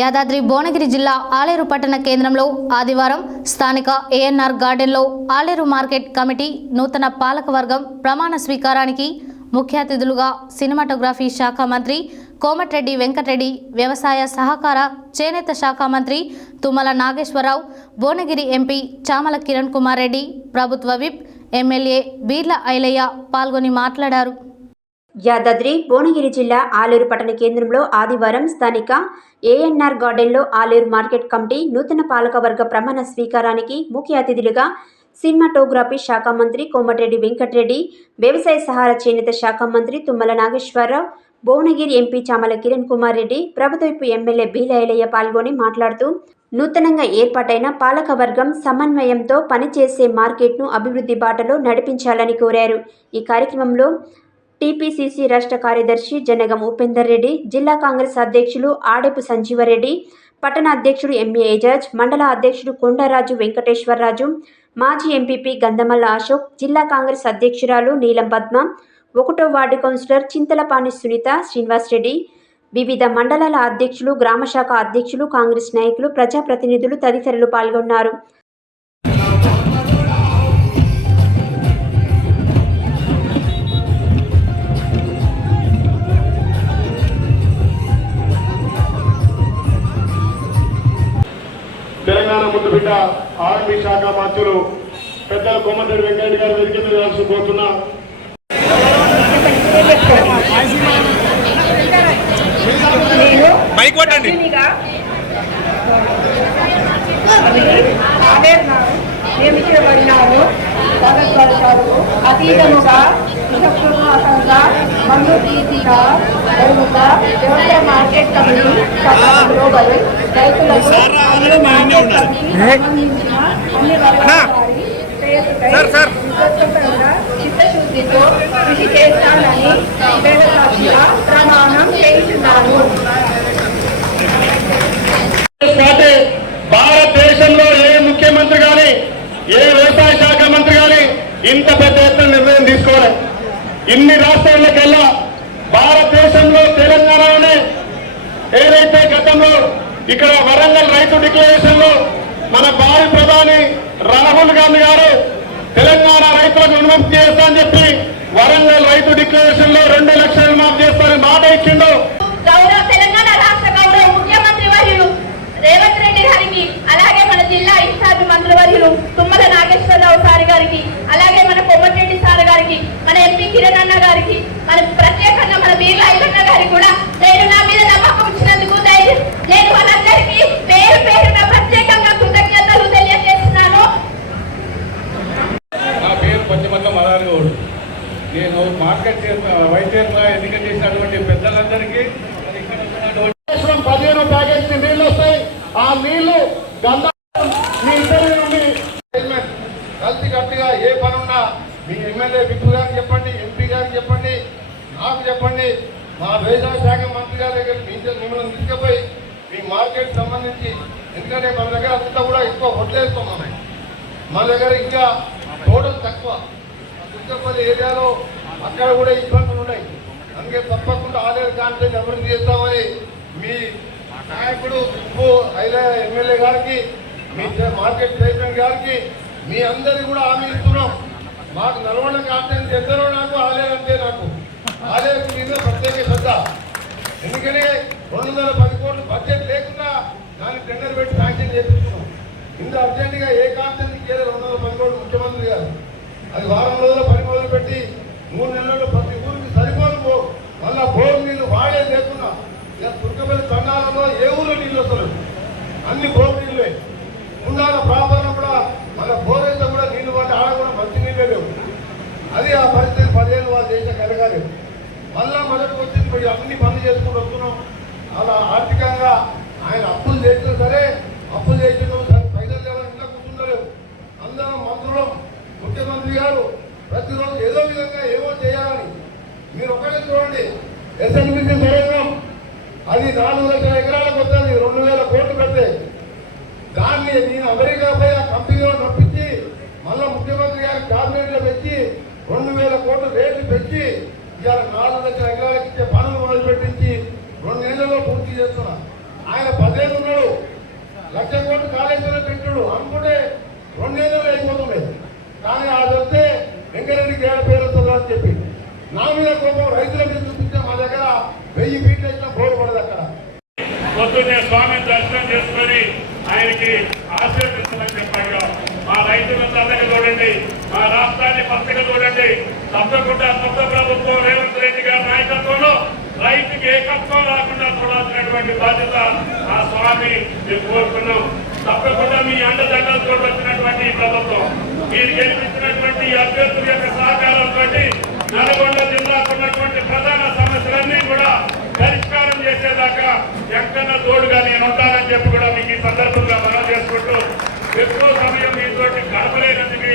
యాదాద్రి భువనగిరి జిల్లా ఆలేరు పట్టణ కేంద్రంలో ఆదివారం స్థానిక ఏఎన్ఆర్ గార్డెన్లో ఆలేరు మార్కెట్ కమిటీ నూతన పాలకవర్గం ప్రమాణ స్వీకారానికి ముఖ్య అతిథులుగా సినిమాటోగ్రఫీ శాఖ మంత్రి కోమటిరెడ్డి వెంకటరెడ్డి, వ్యవసాయ సహకార చేనేత శాఖ మంత్రి తుమ్మల నాగేశ్వరరావు, భువనగిరి ఎంపీ చామల కిరణ్ కుమార్ రెడ్డి, ప్రభుత్వ విప్ ఎమ్మెల్యే బీర్ల ఐలయ్య పాల్గొని మాట్లాడారు. యాదాద్రి భువనగిరి జిల్లా ఆలేరు పట్టణ కేంద్రంలో ఆదివారం స్థానిక ఏఎన్ఆర్ గార్డెన్లో ఆలేరు మార్కెట్ కమిటీ నూతన పాలకవర్గ ప్రమాణ స్వీకారానికి ముఖ్య అతిథులుగా సినిమాటోగ్రఫీ శాఖ మంత్రి కోమటిరెడ్డి వెంకటరెడ్డి, వ్యవసాయ సహార చేనేత శాఖ మంత్రి తుమ్మల నాగేశ్వరరావు, భువనగిరి ఎంపీ చామల కిరణ్ కుమార్ రెడ్డి, ప్రభుత్వ ఎమ్మెల్యే బీర్ల ఐలయ్య పాల్గొని మాట్లాడుతూ నూతనంగా ఏర్పాటైన పాలకవర్గం సమన్వయంతో పనిచేసే మార్కెట్ను అభివృద్ధి బాటలో నడిపించాలని కోరారు. ఈ కార్యక్రమంలో టీపీసీసీ రాష్ట్ర కార్యదర్శి జనగం ఉపేందర్ రెడ్డి, జిల్లా కాంగ్రెస్ అధ్యక్షులు ఆడెపు సంజీవరెడ్డి, పట్టణ అధ్యక్షుడు ఎంఏ ఏజాజ్, మండల అధ్యక్షుడు కొండరాజు వెంకటేశ్వరరాజు, మాజీ ఎంపీపీ గంధమల్ల అశోక్, జిల్లా కాంగ్రెస్ అధ్యక్షురాలు నీలం పద్మ, 1వ వార్డు కౌన్సిలర్ చింతలపాని సునీత శ్రీనివాస్ రెడ్డి, వివిధ మండలాల అధ్యక్షులు, గ్రామశాఖ అధ్యక్షులు, కాంగ్రెస్ నాయకులు, ప్రజాప్రతినిధులు తదితరులు పాల్గొన్నారు. తెలంగాణ ముద్దుబిడ్డ ఆర్మీ శాఖ మంత్రులు పెద్దలు కోమటిరెడ్డి వెంకటరెడ్డి గారు వేదిక మీద కలిసిపోతున్నా. నియమించబడినారు. అతీతముగా విషపూర్వకంగా మన్ను తీసిగా జరుగుతా వ్యవసాయ మార్కెట్ కమిటీ గ్లోబల్ రైతులకు సంబంధించిన అన్ని వర్గాల చిత్తశుద్ధితో కృషి చేస్తానని వేదసాక్షిగా ప్రమాణం చేస్తున్నాను. భారతదేశంలో ఏ ముఖ్యమంత్రి కానీ ఏ వ్యవసాయ శాఖ మంత్రి కానీ ఇంత పెద్ద ఎత్తున నిర్ణయం తీసుకోవాలి. ఇన్ని రాష్ట్రాలకెల్లా భారతదేశంలో తెలంగాణలోనే ఏదైతే గతంలో ఇక్కడ వరంగల్ రైతు డిక్లరేషన్ లో మన భావి ప్రధాని రాహుల్ గాంధీ గారు తెలంగాణ రైతులకు రుణమాఫీ చేస్తా అని చెప్పి వరంగల్ రైతు డిక్లరేషన్ లో 2 లక్షల రుణమాఫీ చేస్తారని మాట ఇచ్చిండు. తెలంగాణ రాష్ట్ర గౌరవ ముఖ్యమంత్రి వర్యులు రేవంత్ రెడ్డి గారికి, అలాగే మన జిల్లా ఇన్ఛార్జ్ మంత్రివర్యులు తుమ్మల నాగేశ్వరరావు సార్ గారికి, అలాగే మన కోమటిరెడ్డి సార్ గారికి, మన ఎంపీ కిరణ్ అన్న గారికి, మన ప్రత్యేకంగా మన బీర్ల ఐలయ్య గారికి కూడా నేను నా మీద నమ్మకం ఇచ్చినందుకు నేను వాళ్ళందరికీ పేరు పేరున ప్రత్యేకంగా కృతజ్ఞతలు తెలియజేస్తున్నాను. నా పేరు పంచమల్ల మదారిగౌడ్. నేను మార్కెట్ వైద్యంగా ఎన్నిక చేసినటువంటి పెద్దలందరికీ 15 ప్యాకెట్ నీళ్లు వస్తాయి. ఆ నీళ్లు మీ ఇద్దరి నుండి కలిసి గట్టిగా ఏ పని ఉన్నా మీ ఎమ్మెల్యే విప్పు గారికి చెప్పండి, ఎంపీ గారికి చెప్పండి, నాకు చెప్పండి, మా వ్యవసాయ శాఖ మంత్రి గారి దగ్గర మిమ్మల్ని తీసుకుపోయి మీ మార్కెట్ సంబంధించి, ఎందుకంటే మన దగ్గర అంతా కూడా ఎక్కువ వడ్లేస్తాం. మన దగ్గర ఇంకా టోటల్ తక్కువ. చుట్టుపక్కల ఏరియాలో అక్కడ కూడా ఇబ్బందులు ఉన్నాయి. అందుకే తప్పకుండా ఆలేరు కాన్ఫరెన్స్ అభివృద్ధి చేస్తామని మీ నాయకుడు విప్పు ఐలయ్య ఎమ్మెల్యే గారికి, మీ మార్కెట్ చైర్మన్ గారికి, మీ అందరికీ కూడా హామీ ఇస్తున్నాం. మాకు నల్గొండ కాన్ఫరెన్స్ ఎందరో నాకు ఆలేరు అంటే నాకు ఆలేరు మీద ప్రత్యేక శ్రద్ధ. ఎందుకని 210 కోట్లు బడ్జెట్ లేకుండా దాన్ని టెండర్ పెట్టి శాంక్షన్ చేపిస్తున్నాం. ఇంత అర్జెంటుగా ఏ కాన్ఫరెన్స్ చేయలేదు 210 కోట్లు ముఖ్యమంత్రి గారు. అది వారం రోజులు 10 రోజులు పెట్టి 3 నెలల్లో ప్రతి ఊరికి సరిపోదు. మళ్ళా బోర్ నీళ్ళు వాడే లేకుండా తుర్కపల్లి తండాలలో ఏ ఊళ్ళో నీళ్ళు వస్తారు, అన్ని బోర్ నీళ్ళే. ఉండాల ప్రాపర్లో కూడా మన బోరేతో కూడా నీళ్ళు పడి ఆడ కూడా మంచి నీళ్ళే లేవు. అది ఆ పరిస్థితి 10 ఏళ్ళు వాళ్ళ దేశం కలగాలి. మళ్ళా మొదటికి వచ్చి అన్ని పనులు చేసుకుంటూ వస్తున్నాం. అలా ఆర్థికంగా ఆయన అప్పులు చేసినా సరే, అప్పులు చేసిన సరే పైసలు లేవని ఇంట్లో కూర్చుంటలేవు. అందరం మంత్రులు, ముఖ్యమంత్రి గారు ప్రతిరోజు ఏదో విధంగా ఏమో చేయాలని. మీరు ఒకటే చూడండి, ఎస్ఎన్బిసి సరైన అది 4 లక్షల ఎకరాలకు వస్తుంది. 2000 కోట్లు పెడితే దాన్ని నేను అమెరికా పోయి ఆ కంపెనీలో నొప్పించి మళ్ళీ ముఖ్యమంత్రి గారి క్యాబినెట్లో పెంచి 2000 కోట్లు రేట్లు పెంచి ఇవాళ 4 లక్షల ఎకరాలకు ఇచ్చే పనులు మొదలుపెట్టించి 2 నెలల్లో పూర్తి చేస్తున్నా. ఆయన 10 ఏళ్ళు ఉన్నాడు, 1,00,000 కోట్లు కాళేశ్వరం పెట్టాడు అనుకుంటే 2 నెలలు అయిపోతున్నాయి. కానీ అది వస్తే వెంకరెడ్డికి పేరు వస్తుందా అని చెప్పి నా మీద కోపం రైతుల మీద చూపిస్తే మా దగ్గర 1000 ఫీట్లు వేసిన బోర్డు పడదు అక్కడ. పొద్దున్నే స్వామిని దర్శనం చేసుకొని ఆయనకి ఆశీర్వదించమని చెప్పాడు. మా రైతులను చల్లగా చూడండి, మా రాష్ట్రాన్ని పచ్చగా చూడండి. తప్పకుండా కొత్త ప్రభుత్వం రేవంత్ రెడ్డి గారి నాయకత్వంలో రైతుకి ఏకత్వం రాకుండా చూడాల్సినటువంటి బాధ్యత ఆ స్వామి కోరుకున్నాం. తప్పకుండా మీ అండదండలతో వచ్చినటువంటి ప్రభుత్వం, మీరు గెలిపించినటువంటి అభ్యర్థుల యొక్క సహకారంతో నల్గొండ జిల్లాకు ఉన్నటువంటి ప్రధాన సమస్యలన్నీ కూడా పరిష్కారం చేసేదాకా ఎక్కడన్నా తోడుగా నేను ఉంటానని చెప్పి కూడా మీకు ఈ సందర్భంగా మనం చేసుకుంటూ ఎక్కువ సమయం మీతోటి గడపలేనందుకు